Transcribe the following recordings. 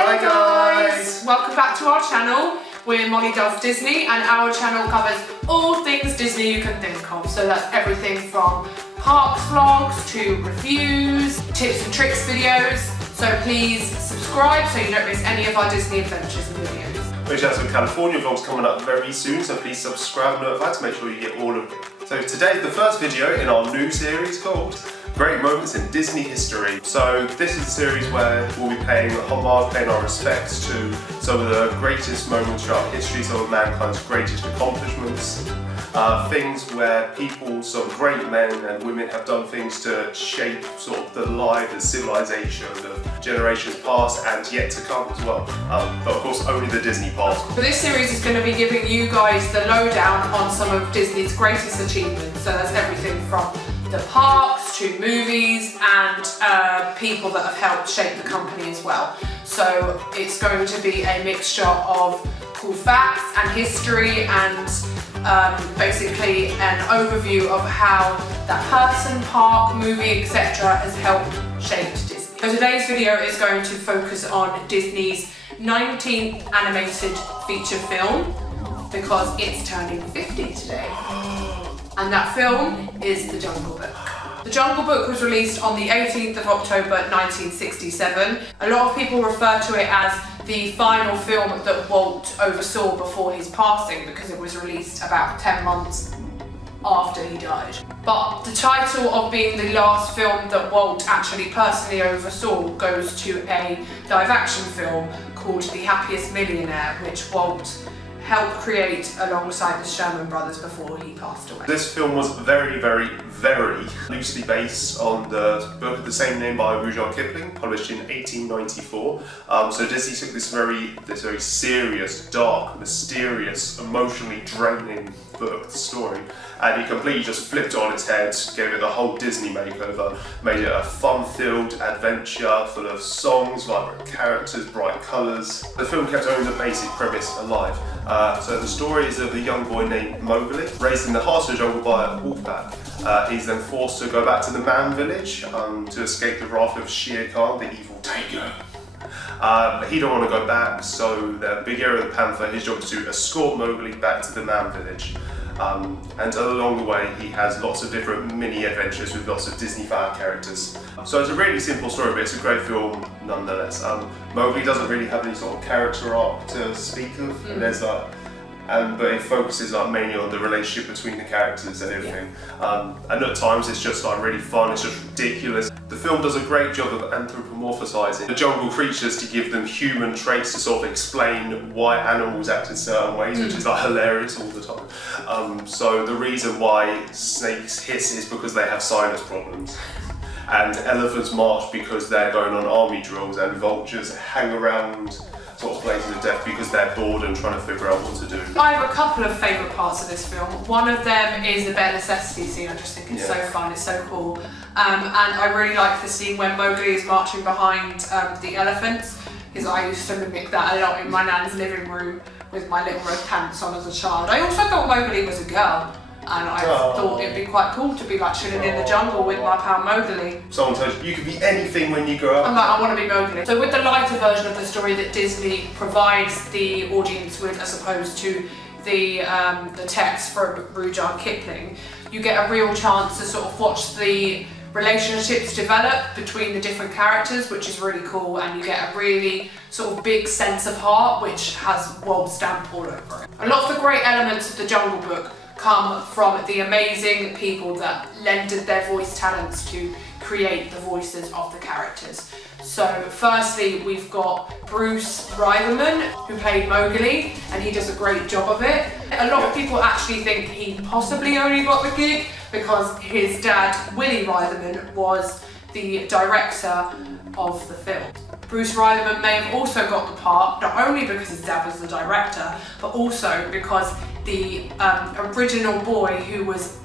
Hey guys! Welcome back to our channel. We're Molly Does Disney and our channel covers all things Disney you can think of. So that's everything from parks vlogs to reviews, tips and tricks videos. So please subscribe so you don't miss any of our Disney adventures and videos. We have some California vlogs coming up very soon, so please subscribe and notify to make sure you get all of it. So today's the first video in our new series called Great Moments in Disney History. So this is a series where we'll be paying homage, paying our respects to some of the greatest moments throughout history, some of mankind's greatest accomplishments. Things where people, some great men and women have done things to shape sort of the life and civilization of generations past and yet to come as well. But of course only the Disney past. So this series is going to be giving you guys the lowdown on some of Disney's greatest achievements. So that's everything from the parks to movies and people that have helped shape the company as well. So it's going to be a mixture of cool facts and history and basically an overview of how that person, park, movie, etc. has helped shape Disney. So today's video is going to focus on Disney's 19th animated feature film because it's turning 50 today. And that film is The Jungle Book. The Jungle Book was released on the 18th of October 1967. A lot of people refer to it as the final film that Walt oversaw before his passing because it was released about 10 months after he died. But the title of being the last film that Walt actually personally oversaw goes to a live-action film called The Happiest Millionaire, which Walt helped create alongside the Sherman Brothers before he passed away. This film was very loosely based on the book of the same name by Rudyard Kipling, published in 1894. So Disney took this very serious, dark, mysterious, emotionally draining book, story, and he completely just flipped it on its head, gave it the whole Disney makeover, made it a fun-filled adventure full of songs, vibrant characters, bright colours. The film kept only the basic premise alive. So the story is of a young boy named Mowgli, raised in the heart of the jungle by a wolf pack. He's then forced to go back to the man village to escape the wrath of Shere Khan, the evil tiger. But he don't want to go back, so the Big Hero the Panther, his job is to escort Mowgli back to the man village. And along the way he has lots of different mini adventures with lots of Disney fan characters. So it's a really simple story, but it's a great film nonetheless. Mowgli doesn't really have any sort of character arc to speak of, and there's but it focuses mainly on the relationship between the characters and everything. And at times it's just really fun, it's just ridiculous. The film does a great job of anthropomorphizing the jungle creatures to give them human traits to sort of explain why animals act in certain ways, which is hilarious all the time. So the reason why snakes hiss is because they have sinus problems. And elephants march because they're going on army drills, and vultures hang around sort of places of death because they're bored and trying to figure out what to do. I have a couple of favourite parts of this film. One of them is the bare necessities scene. I just think it's so fun, it's so cool. And I really like the scene when Mowgli is marching behind the elephants, because I used to mimic that a lot in my nan's living room with my little red pants on as a child. I also thought Mowgli was a girl. And I thought it'd be quite cool to be like chilling in the jungle with my pal Mowgli. Someone tells you could be anything when you grow up. I'm like, I want to be Mowgli. So with the lighter version of the story that Disney provides the audience with, as opposed to the text from Rudyard Kipling, you get a real chance to sort of watch the relationships develop between the different characters, which is really cool, and you get a really sort of big sense of heart, which has Walt's stamp all over it. A lot of the great elements of the Jungle Book come from the amazing people that lended their voice talents to create the voices of the characters. So firstly we've got Bruce Reitherman, who played Mowgli, and he does a great job of it. A lot of people actually think he possibly only got the gig because his dad, Willie Reitherman, was the director of the film. Bruce Reitherman may have also got the part, not only because his dad was the director, but also because the original boy who was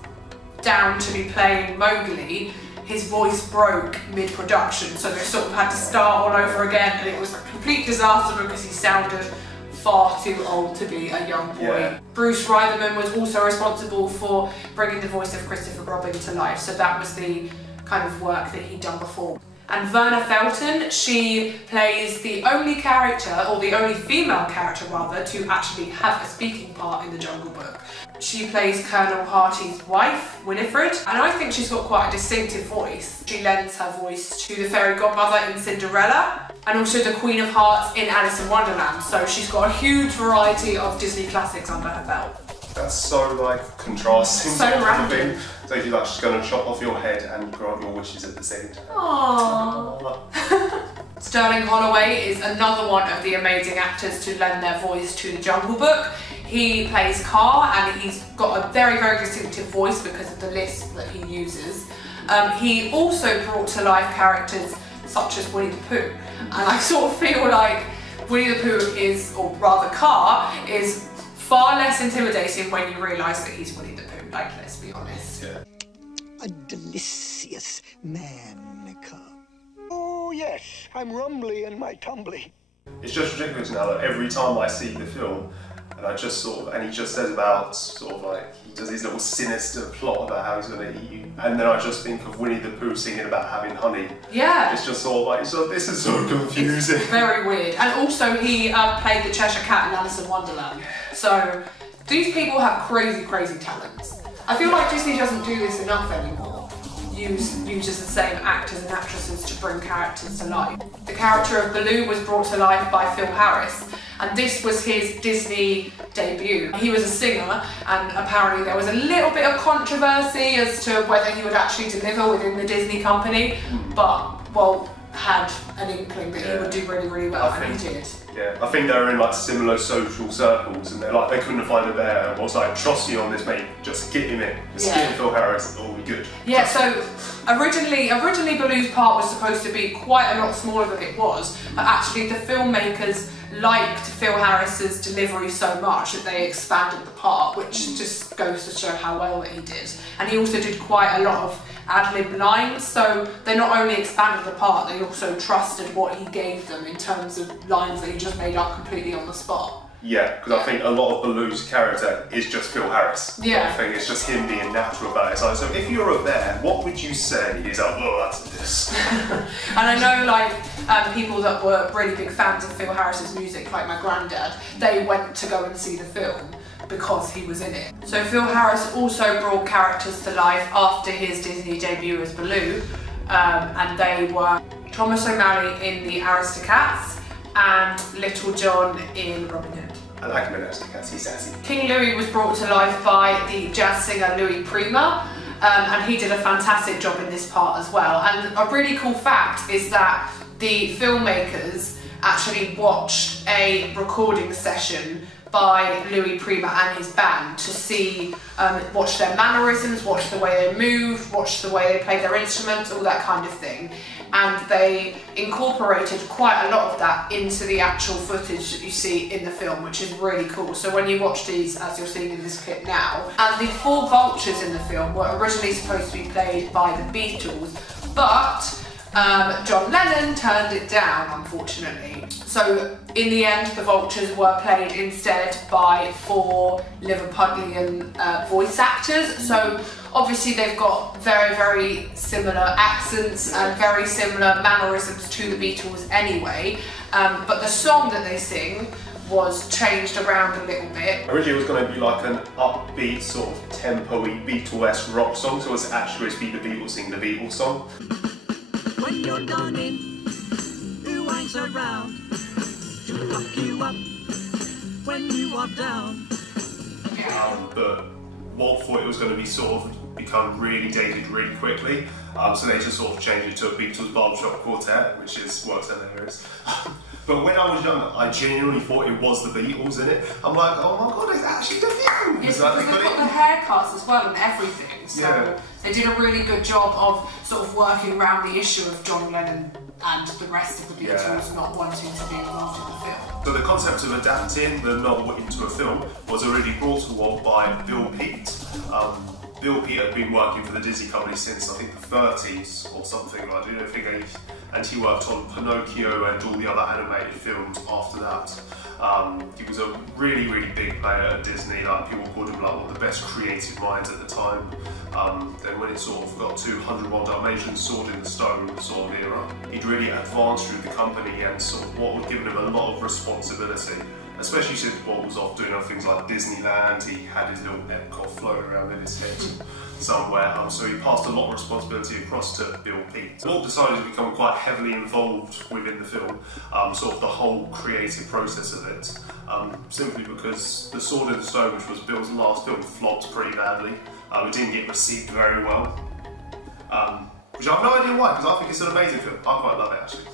down to be playing Mowgli, his voice broke mid-production, so they sort of had to start all over again, and it was a complete disaster because he sounded far too old to be a young boy. Bruce Reitherman was also responsible for bringing the voice of Christopher Robin to life, so that was the kind of work that he'd done before. And Verna Felton, she plays the only character, or the only female character rather, to actually have a speaking part in the Jungle Book. She plays Colonel Harty's wife, Winifred, and I think she's got quite a distinctive voice. She lends her voice to the fairy godmother in Cinderella, and also the Queen of Hearts in Alice in Wonderland, so she's got a huge variety of Disney classics under her belt. That's so like contrasting. So random. So she's like, she's going to chop off your head and grant your wishes at the same time. Aww. Sterling Holloway is another one of the amazing actors to lend their voice to the Jungle Book. He plays Car, and he's got a very, very distinctive voice because of the lisp that he uses. He also brought to life characters such as Winnie the Pooh, and I sort of feel like Winnie the Pooh is, or rather Car, is far less intimidating when you realise that he's Winnie the Pooh, like, let's be honest. Yeah. A delicious man cub. Oh yes, I'm rumbly and my tumbly. It's just ridiculous now that every time I see the film, and I just sort of, and he just says about sort of like, he does his little sinister plot about how he's going to eat you, and then I just think of Winnie the Pooh singing about having honey. Yeah. It's just sort of like, so this is so confusing. It's very weird. And also he played the Cheshire Cat in Alice in Wonderland. So these people have crazy, crazy talents. I feel like Disney doesn't do this enough anymore. Uses the same actors and actresses to bring characters to life. The character of Baloo was brought to life by Phil Harris, and this was his Disney debut. He was a singer, and apparently there was a little bit of controversy as to whether he would actually deliver within the Disney Company, but Walt had an inkling that he would do really, really well, and he did. Yeah, I think they're in like similar social circles, and they're like, they couldn't find a bear, and was like, trust you on this, mate, just get him in. Just get him Phil Harris, it'll be good. Yeah, so originally Baloo's part was supposed to be quite a lot smaller than it was, but actually the filmmakers liked Phil Harris's delivery so much that they expanded the part, which just goes to show how well that he did. And he also did quite a lot of ad-lib lines, so they not only expanded the part, they also trusted what he gave them in terms of lines that he just made up completely on the spot. Yeah, because I think a lot of Baloo's character is just Phil Harris. Yeah. I think it's just him being natural about it. So if you were a bear, what would you say? He's like, oh, that's this. And I know, like, people that were really big fans of Phil Harris's music, like my granddad, they went to go and see the film because he was in it. So Phil Harris also brought characters to life after his Disney debut as Baloo, and they were Thomas O'Malley in The Aristocats and Little John in Robin Hood. I like him in Aristocats, he's sassy. King Louis was brought to life by the jazz singer Louis Prima, and he did a fantastic job in this part as well. And a really cool fact is that the filmmakers actually watched a recording session by Louis Prima and his band to see, watch their mannerisms, watch the way they moved, watch the way they played their instruments, all that kind of thing. And they incorporated quite a lot of that into the actual footage that you see in the film, which is really cool. So when you watch these, as you're seeing in this clip now, and the 4 vultures in the film were originally supposed to be played by the Beatles, but John Lennon turned it down, unfortunately. So in the end, the vultures were played instead by 4 Liverpudlian voice actors. So obviously they've got very, very similar accents and very similar mannerisms to the Beatles anyway. But the song that they sing was changed around a little bit. Originally it was going to be like an upbeat, sort of tempo-y, Beatle-esque rock song, so it was actually supposed to be the Beatles singing the Beatles song. When you're done in, who hangs around to buck you up when you are down? But Walt thought it was going to be sort of become really dated really quickly, so they just sort of changed it to a Beatles barbershop quartet, which works hilarious. But when I was young, I genuinely thought it was the Beatles in it. I'm like, oh my god, it's actually the Beatles! Yes, because they've got the haircuts as well and everything, so they did a really good job of sort of working around the issue of John Lennon and the rest of the Beatles not wanting to be involved in the film. So the concept of adapting the novel into a film was already brought to Walt by Bill Peet. Bill Peet had been working for the Disney Company since I think the 30s or something. I don't think and he worked on Pinocchio and all the other animated films after that. He was a really, really big player at Disney. Like, people called him like one of the best creative minds at the time. Then when it sort of got to 101 Dalmatians, Sword in the Stone sort of era, he'd really advanced through the company and sort of what would give him a lot of responsibility. Especially since Walt was off doing other things like Disneyland, he had his little Epcot floating around in his head somewhere, so he passed a lot of responsibility across to Bill Peet. Walt decided to become quite heavily involved within the film, sort of the whole creative process of it, simply because The Sword in the Stone, which was Bill's last film, flopped pretty badly. It didn't get received very well, which I have no idea why, because I think it's an amazing film. I quite love it actually.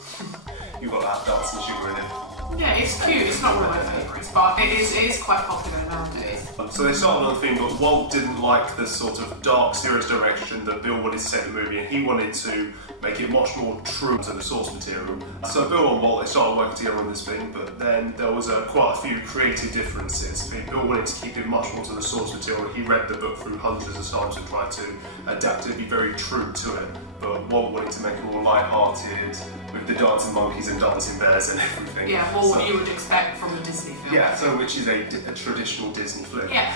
You've got that dance and sugar in it. Yeah, it's cute. It's not one of my favourites, but it is quite popular nowadays. So they started on the theme, but Walt didn't like the sort of dark, serious direction that Bill wanted to take the movie, and he wanted to make it much more true to the source material. So Bill and Walt, they started working together on this thing, but then there was quite a few creative differences. I think Bill wanted to keep it much more to the source material. He read the book through hundreds of times and tried to adapt it, be very true to it. But Walt wanted to make it more light-hearted, with the dancing monkeys and dancing bears and everything. Yeah, more what you would expect from a Disney film. Yeah, so which is a traditional Disney film. Yeah.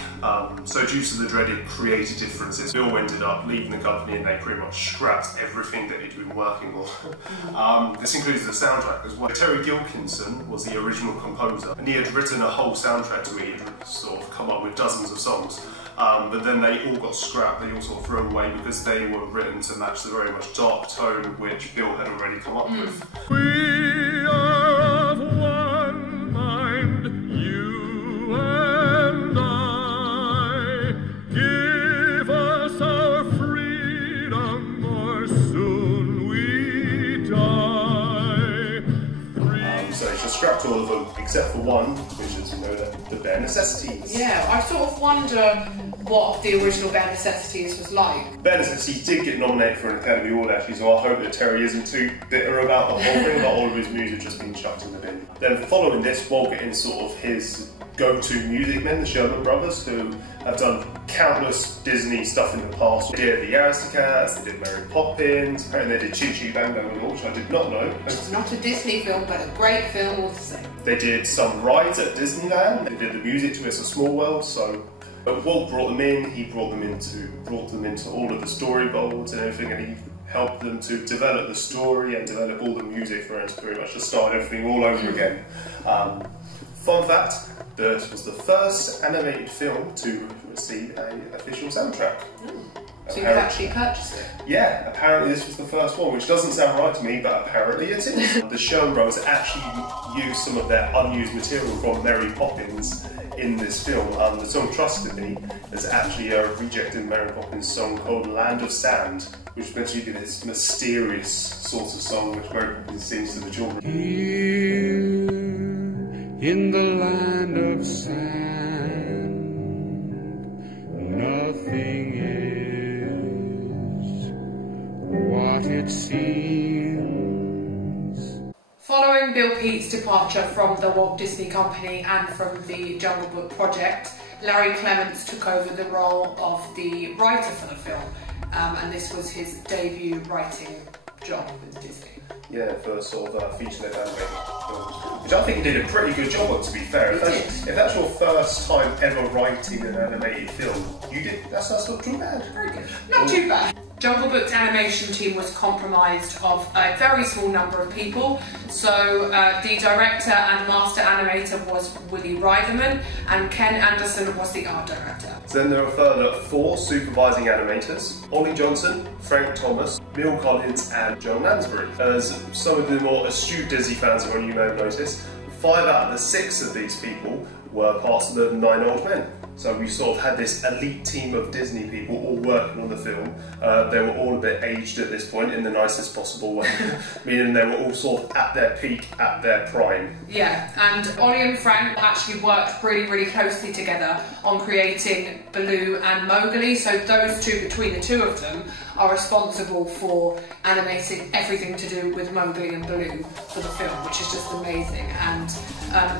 So due to the dreaded creative differences, Bill ended up leaving the company and they pretty much scrapped everything that he'd been working on. This includes the soundtrack as well. Terry Gilkinson was the original composer, and he had written a whole soundtrack to it. He'd sort of come up with dozens of songs. But then they all got scrapped, they all sort of thrown away because they were written to match the very much dark tone which Bill had already come up with. We are of one mind, you and I. Give us our freedom or soon we die. So they just scrapped all of them except for one, which is, you know, the Bare Necessities. Yeah, I sort of wonder what the original Bare Necessities was like. Bare Necessities did get nominated for an Academy Award actually, so I hope that Terry isn't too bitter about the whole thing, about all of his music just being chucked in the bin. Then following this, Walt getting sort of his go-to music men, the Sherman Brothers, who have done countless Disney stuff in the past. They did the Aristocats, they did Mary Poppins, apparently they did Ching Ching Bang Bang, which I did not know. It's not a Disney film, but a great film all the same. They did some rides at Disneyland, they did the music to It's a Small World, so Walt brought them in, he brought them into all of the storyboards and everything, and he helped them to develop the story and develop all the music for it, to pretty much just start everything all over again. Fun fact, this was the first animated film to receive an official soundtrack. So you could actually purchase it? Yeah, apparently this was the first one, which doesn't sound right to me, but apparently it is. The Sherman Brothers actually used some of their unused material from Mary Poppins in this film. The song Trusted Me is actually a rejected Mary Poppins song called Land of Sand, which is meant to be this mysterious sort of song which Mary Poppins sings to the children. Here in the land of sand, nothing is what it seems. Following Bill Peet's departure from the Walt Disney Company and from the Jungle Book project, Larry Clements took over the role of the writer for the film, and this was his debut writing job with Disney. Yeah, for sort of feature-length animated films, which I think he did a pretty good job of, to be fair. If that's your first time ever writing an animated film, that's not too bad. Very good. Not too bad. Jungle Book's animation team was comprised of a very small number of people. So the director and master animator was Willie Reitherman, and Ken Anderson was the art director. So then there are further 4 supervising animators: Ollie Johnson, Frank Thomas, Bill Collins and Joe Lansbury. As some of the more astute Disney fans you may have noticed, 5 out of the 6 of these people were parts of the 9 Old Men. So we sort of had this elite team of Disney people all working on the film. They were all a bit aged at this point in the nicest possible way, meaning they were all sort of at their peak, at their prime. Yeah, and Ollie and Frank actually worked really, really closely together on creating Baloo and Mowgli. So those two, between the two of them, are responsible for animating everything to do with Mowgli and Baloo for the film, which is just amazing. And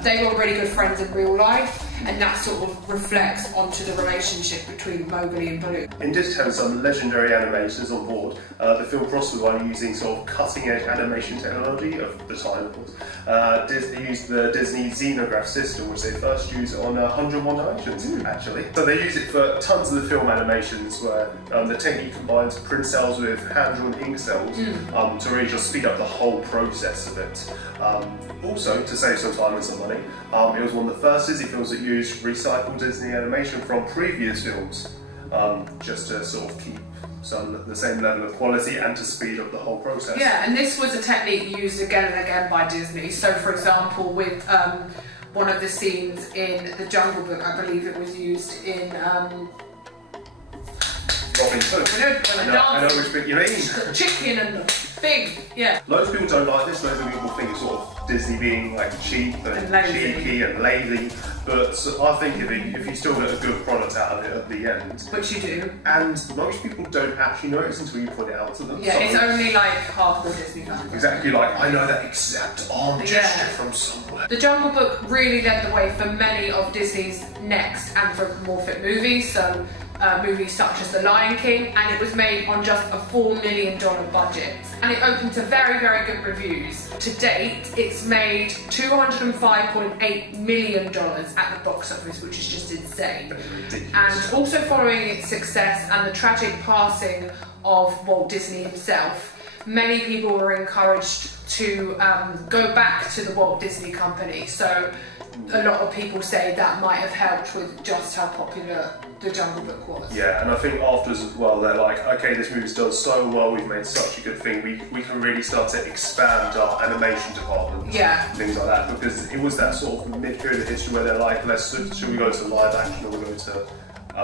they were really good friends in real life. and that sort of reflects onto the relationship between Mowgli and Baloo. In addition to having some legendary animations on board, the film prospered by using sort of cutting-edge animation technology of the time, of course. Disney used the Disney Xenograph system, which they first used on 101 Dalmatians, actually. So they use it for tons of the film animations, where the technique combines print cells with hand-drawn ink cells to really just speed up the whole process of it. Also, to save some time and some money, it was one of the first Disney films that used recycled Disney animation from previous films, just to sort of keep the same level of quality and to speed up the whole process. Yeah, and this was a technique used again and again by Disney. So, for example, with one of the scenes in The Jungle Book, I believe it was used in Robin Hood. I know which bit you mean. The chicken and the thing, yeah. Loads of people don't like this. Loads of people think it's sort of Disney being like cheap and cheeky and lazy. But I think if you still get a good product out of it at the end, which you do, and most people don't actually notice until you point it out to them. Yeah, so it's only like hardcore Disney fans. Exactly, like I know that exact arm gesture from somewhere. The Jungle Book really led the way for many of Disney's next anthropomorphic movies. So. Movies such as The Lion King, and it was made on just a $4 million budget, and it opened to very, very good reviews. To date, it's made $205.8 million at the box office, which is just insane. And also following its success and the tragic passing of Walt Disney himself, many people were encouraged to go back to the Walt Disney Company. So a lot of people say that might have helped with just how popular The Jungle Book was. Yeah, and I think afterwards as well, they're like, okay, this movie's done so well, we've made such a good thing, we can really start to expand our animation department. Yeah. Things like that, because it was that sort of mid-period of history where they're like, should we go to live action or we go to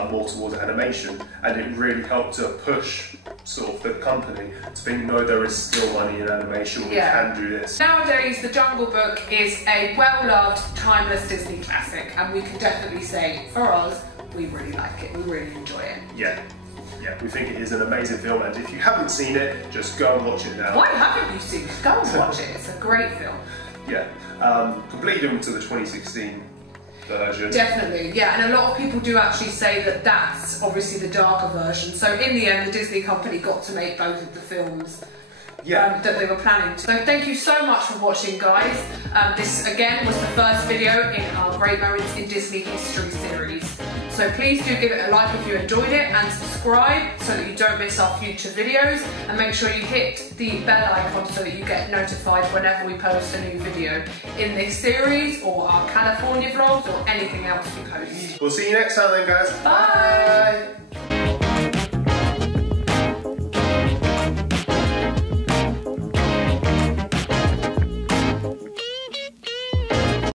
more towards animation? And it really helped to push sort of the company to think, no, there is still money in animation, we can do this. Nowadays, The Jungle Book is a well-loved, timeless Disney classic, and we can definitely say, for us, we really like it, we really enjoy it. Yeah, we think it is an amazing film, and if you haven't seen it, just go and watch it now. Why haven't you seen it? Go and watch it, it's a great film. Yeah, completely different to the 2016 version. Definitely, yeah, and a lot of people do actually say that that's obviously the darker version. So in the end, the Disney Company got to make both of the films that they were planning to. So thank you so much for watching, guys. This again was the first video in our Great Moments in Disney History series. So please do give it a like if you enjoyed it, and subscribe so that you don't miss our future videos, and make sure you hit the bell icon so that you get notified whenever we post a new video in this series or our California vlogs or anything else we post. We'll see you next time then, guys. Bye!